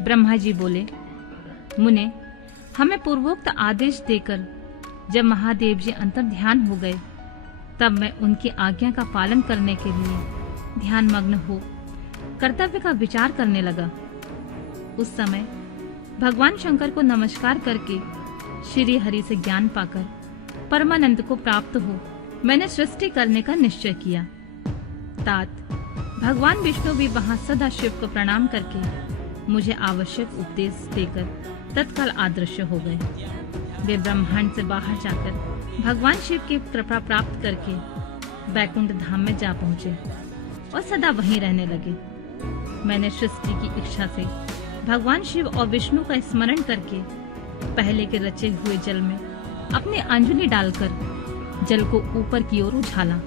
ब्रह्मा जी बोले, मुने, हमें पूर्वोक्त आदेश देकर जब महादेव जी अंतर ध्यान हो गए, तब मैं उनकी आज्ञा का पालन करने के लिए ध्यान मग्न हो कर्तव्य का विचार करने लगा। उस समय भगवान शंकर को नमस्कार करके श्री हरि से ज्ञान पाकर परमानंद को प्राप्त हो मैंने सृष्टि करने का निश्चय किया। तात भगवान विष्णु भी वहां सदा शिव को प्रणाम करके मुझे आवश्यक उपदेश देकर तत्काल अदृश्य हो गए। वे ब्रह्मांड से बाहर जाकर भगवान शिव की कृपा प्राप्त करके बैकुंठ धाम में जा पहुंचे और सदा वहीं रहने लगे। मैंने सृष्टि की इच्छा से भगवान शिव और विष्णु का स्मरण करके पहले के रचे हुए जल में अपनी अंजलि डालकर जल को ऊपर की ओर उछाला।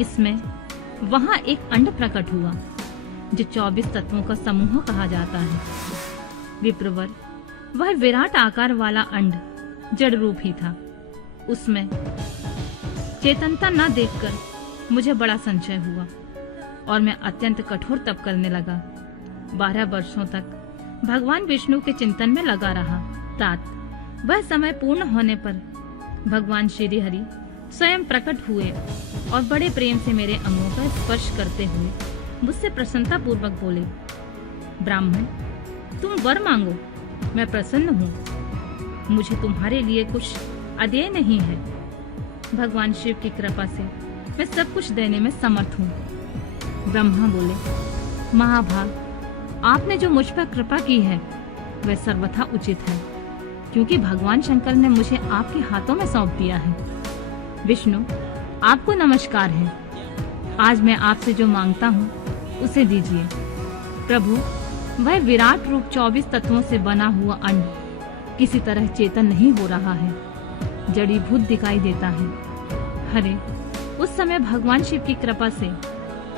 इसमें वहां एक अंड प्रकट हुआ जो 24 तत्वों का समूह कहा जाता है। विप्रवर, वह विराट आकार वाला अंड जड़ रूप ही था। उसमें चेतनता न देखकर मुझे बड़ा संशय हुआ और मैं अत्यंत कठोर तप करने लगा। 12 वर्षों तक भगवान विष्णु के चिंतन में लगा रहा। तात वह समय पूर्ण होने पर भगवान श्री हरि स्वयं प्रकट हुए और बड़े प्रेम से मेरे अंगों का स्पर्श करते हुए मुझसे प्रसन्नता पूर्वक बोले, ब्राह्मण, तुम वर मांगो, मैं प्रसन्न हूँ। मुझे तुम्हारे लिए कुछ अदेय नहीं है। भगवान शिव की कृपा से मैं सब कुछ देने में समर्थ हूँ। ब्रह्मा बोले, महाभाग, आपने जो मुझ पर कृपा की है वह सर्वथा उचित है, क्योंकि भगवान शंकर ने मुझे आपके हाथों में सौंप दिया है। विष्णु, आपको नमस्कार है। आज मैं आपसे जो मांगता हूँ उसे दीजिए। प्रभु, वह विराट रूप 24 तत्वों से बना हुआ अंड किसी तरह चेतन नहीं हो रहा है, जड़ीभूत दिखाई देता है। हरे, उस समय भगवान शिव की कृपा से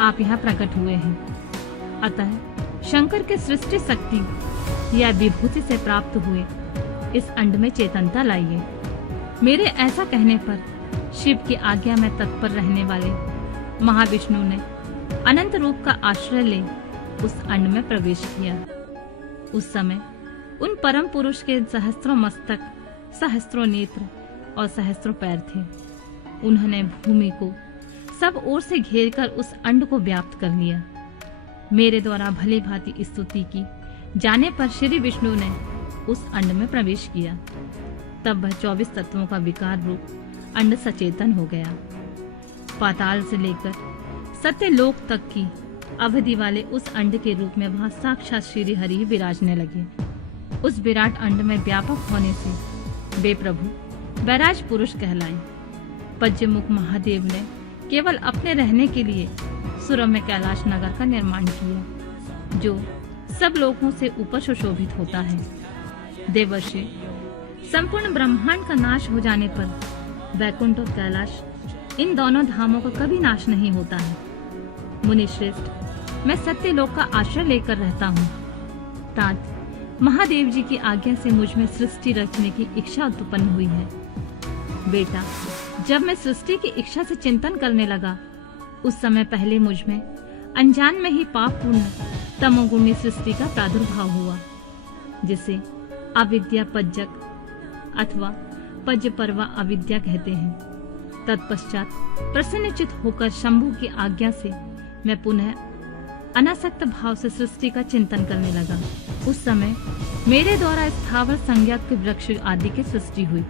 आप यहाँ प्रकट हुए हैं। अतः शंकर के सृष्टि शक्ति या विभूति से प्राप्त हुए इस अंड में चेतनता लाइए। मेरे ऐसा कहने पर शिव की आज्ञा में तत्पर रहने वाले महाविष्णु ने अनंत रूप का आश्रय ले उस अंड में प्रवेश किया। उस समय उन परम पुरुष के सहस्त्रों मस्तक, सहस्त्रों नेत्र और सहस्त्रों पैर थे। उन्होंने भूमि को सब ओर से घेरकर उस अंड को व्याप्त कर लिया। मेरे द्वारा भली भांति स्तुति की जाने पर श्री विष्णु ने उस अंड में प्रवेश किया। तब वह 24 तत्वों का विकार रूप अंड सचेतन हो गया। पाताल से लेकर सत्यलोक तक की अवधि वाले उस अंड के रूप में वहां साक्षात श्री हरि विराजने लगे। उस विराट अंड में व्यापक होने से वे प्रभु वैराज पुरुष कहलाए। पज्यमुख महादेव ने केवल अपने रहने के लिए सुरभ में कैलाश नगर का निर्माण किया, जो सब लोगों से ऊपर सुशोभित होता है। देवर्षि, संपूर्ण ब्रह्मांड का नाश हो जाने पर वैकुंठ और कैलाश, इन दोनों धामों का कभी नाश नहीं होता है। मुनि श्रेष्ठ, मैं सत्यलोक का आश्रय लेकर रहता हूँ। तात महादेव जी की आज्ञा से मुझ में सृष्टि रचने की इच्छा उत्पन्न हुई है। बेटा, जब मैं सृष्टि की इच्छा से चिंतन करने लगा, उस समय पहले मुझ में अनजान में ही पापपूर्ण तमोगुणी सृष्टि का प्रादुर्भाव हुआ, जिसे अविद्या पज्जक अथवा पज्ज पर्वा अविद्या कहते हैं। तत्पश्चात प्रसन्नचित होकर शंभु की आज्ञा से मैं पुनः अनासक्त भाव से सृष्टि का चिंतन करने लगा। उस समय मेरे द्वारा स्थावर संज्ञक के वृक्ष आदि की सृष्टि हुई,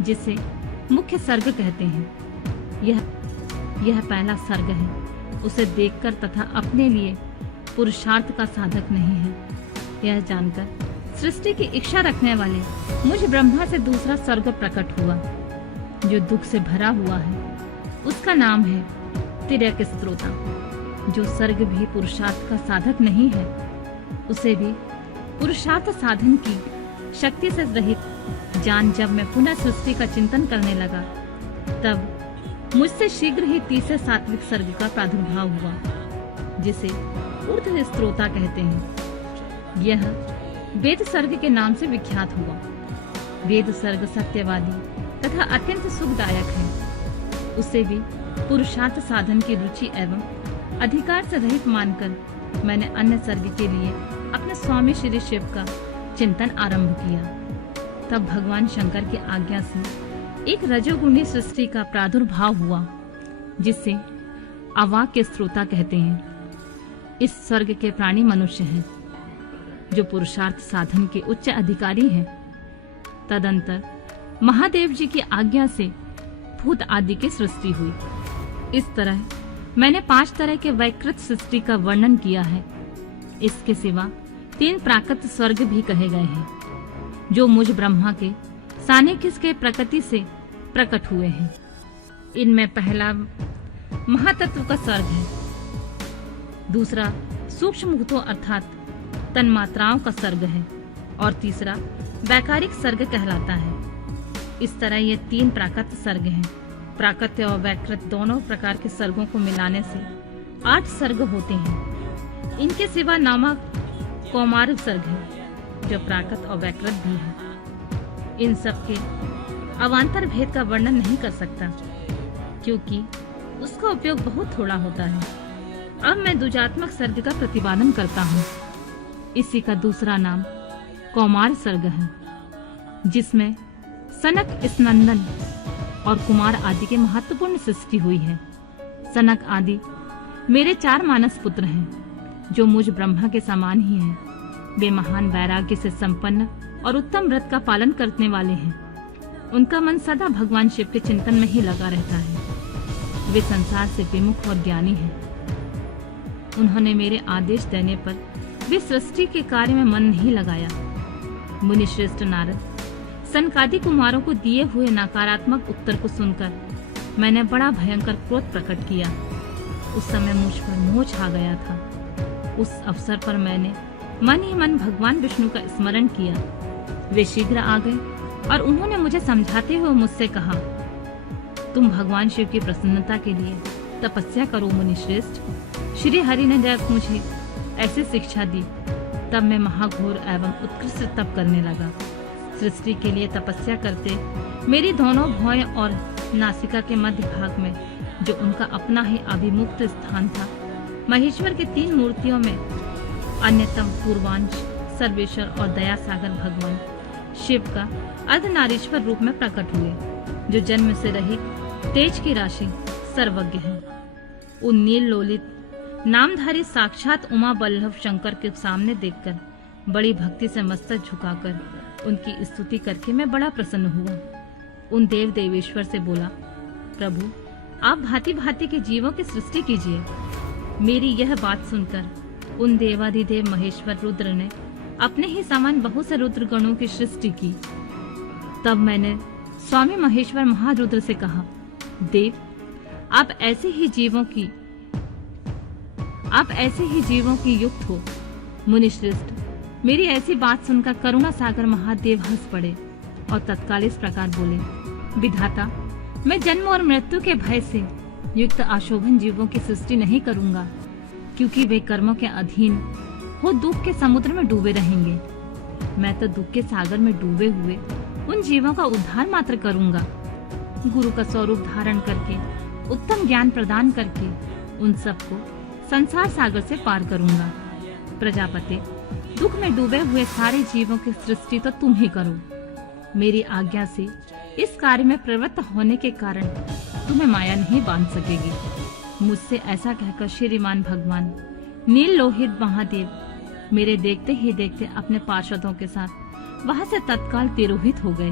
जिसे मुख्य सर्ग कहते हैं। यह पहला सर्ग है। उसे देखकर तथा अपने लिए पुरुषार्थ का साधक नहीं है, यह जानकर सृष्टि की इच्छा रखने वाले मुझ ब्रह्मा से दूसरा स्वर्ग प्रकट हुआ, जो दुख से भरा हुआ है। उसका नाम है तिर्यक स्त्रोता। जो सर्ग भी पुरुषार्थ का साधक नहीं है, उसे भी पुरुषार्थ साधन की शक्ति से रहित जान जब मैं पुनः सृष्टि का चिंतन करने लगा, तब मुझसे शीघ्र ही तीसरे सात्विक सर्ग का प्रादुर्भाव हुआ, जिसे ऊर्ध्व स्त्रोता कहते हैं। यह वेद सर्ग के नाम से विख्यात हुआ। वेद सर्ग सत्यवादी तथा अत्यंत सुखदायक है। उसे भी पुरुषार्थ साधन की रुचि एवं अधिकार से रहित मानकर मैंने अन्य सर्ग के लिए अपने अपने स्वामी श्री शिव का चिंतन आरंभ किया। तब भगवान शंकर की आज्ञा से एक रजोगुणी सृष्टि का प्रादुर्भाव हुआ, जिसे अवाक के श्रोता कहते हैं। इस स्वर्ग के प्राणी मनुष्य हैं, जो पुरुषार्थ साधन के उच्च अधिकारी हैं। तदंतर महादेव जी की आज्ञा से भूत आदि की सृष्टि हुई। इस तरह मैंने 5 तरह के वैकृत सृष्टि का वर्णन किया है। इसके सिवा 3 प्राकृत स्वर्ग भी कहे गए हैं, जो मुझ ब्रह्मा के सानिध्य के प्रकृति से प्रकट हुए हैं। इनमें पहला महातत्व का स्वर्ग है, दूसरा सूक्ष्म भूतों अर्थात तन्मात्राओं का स्वर्ग है, और तीसरा वैकारिक स्वर्ग कहलाता है। इस तरह ये 3 प्राकृत स्वर्ग हैं। प्राकृत और वैकृत दोनों प्रकार के स्वर्गों को मिलाने से 8 स्वर्ग होते हैं। इनके सिवा नामक कौमार स्वर्ग है, जो प्राकृत और वैकृत भी है। इन सब के अवान्तर भेद का वर्णन नहीं कर सकता, क्योंकि उसका उपयोग बहुत थोड़ा होता है। अब मैं द्विजात्मक स्वर्ग का प्रतिपादन करता हूँ। इसी का दूसरा नाम कौमार स्वर्ग है, जिसमें सनक, स्नंदन और कुमार आदि के महत्वपूर्ण सृष्टि हुई है। सनक आदि मेरे 4 मानस पुत्र हैं, जो मुझ ब्रह्मा के समान ही हैं। वे महान वैराग्य से संपन्न और उत्तम व्रत का पालन करने वाले हैं। उनका मन सदा भगवान शिव के चिंतन में ही लगा रहता है। वे संसार से विमुख और ज्ञानी हैं। उन्होंने मेरे आदेश देने पर वे सृष्टि के कार्य में मन नहीं लगाया। मुनि श्रेष्ठ नारद सनकादि कुमारों को दिए हुए नकारात्मक उत्तर को सुनकर मैंने बड़ा भयंकर क्रोध प्रकट किया। उस समय मुझ पर मोह छा गया था। उस अवसर पर मैंने मन ही मन भगवान विष्णु का स्मरण किया। वे शीघ्र आ गए और उन्होंने मुझे समझाते हुए मुझसे कहा, तुम भगवान शिव की प्रसन्नता के लिए तपस्या करो मुनि श्रेष्ठ। श्री हरि ने जब मुझे ऐसी शिक्षा दी, तब मैं महाघोर एवं उत्कृष्ट तप करने लगा। सृष्टि के लिए तपस्या करते मेरी दोनों भौएं और नासिका के मध्य भाग में, जो उनका अपना ही अभिमुक्त स्थान था, महेश्वर के 3 मूर्तियों में अन्यतम पूर्वांश सर्वेश्वर और दया सागर भगवान शिव का अर्धनारीश्वर रूप में प्रकट हुए, जो जन्म से रहित तेज की राशि सर्वज्ञ है। उन नील लोलित नामधारी साक्षात उमा बल्लभ शंकर के सामने देखकर बड़ी भक्ति से मस्तक झुकाकर उनकी स्तुति करके मैं बड़ा प्रसन्न हुआ। उन देव देवेश्वर से बोला, प्रभु आप भांति भांति के जीवों की सृष्टि कीजिए। मेरी यह बात सुनकर उन देवाधिदेव महेश्वर रुद्र ने अपने ही समान बहुत से रुद्र गणों की सृष्टि की। तब मैंने स्वामी महेश्वर महारुद्र से कहा, देव आप ऐसे ही जीवों की युक्त हो। मुनि श्रेष्ठ मेरी ऐसी बात सुनकर करुणा सागर महादेव हंस पड़े और तत्काल इस प्रकार बोले, विधाता मैं जन्म और मृत्यु के भय से युक्त अशोभन जीवों की सृष्टि नहीं करूंगा, क्योंकि वे कर्मों के अधीन हो दुख के समुद्र में डूबे रहेंगे। मैं तो दुख के सागर में डूबे हुए उन जीवों का उद्धार मात्र करूंगा। गुरु का स्वरूप धारण करके उत्तम ज्ञान प्रदान करके उन सबको संसार सागर से पार करूंगा। प्रजापति दुख में डूबे हुए सारे जीवों की सृष्टि तो तुम ही करो। मेरी आज्ञा से इस कार्य में प्रवृत्त होने के कारण तुम्हें माया नहीं बांध सकेगी। मुझसे ऐसा कहकर श्रीमान भगवान नील लोहित महादेव मेरे देखते ही देखते अपने पार्षदों के साथ वहां से तत्काल तिरोहित हो गए।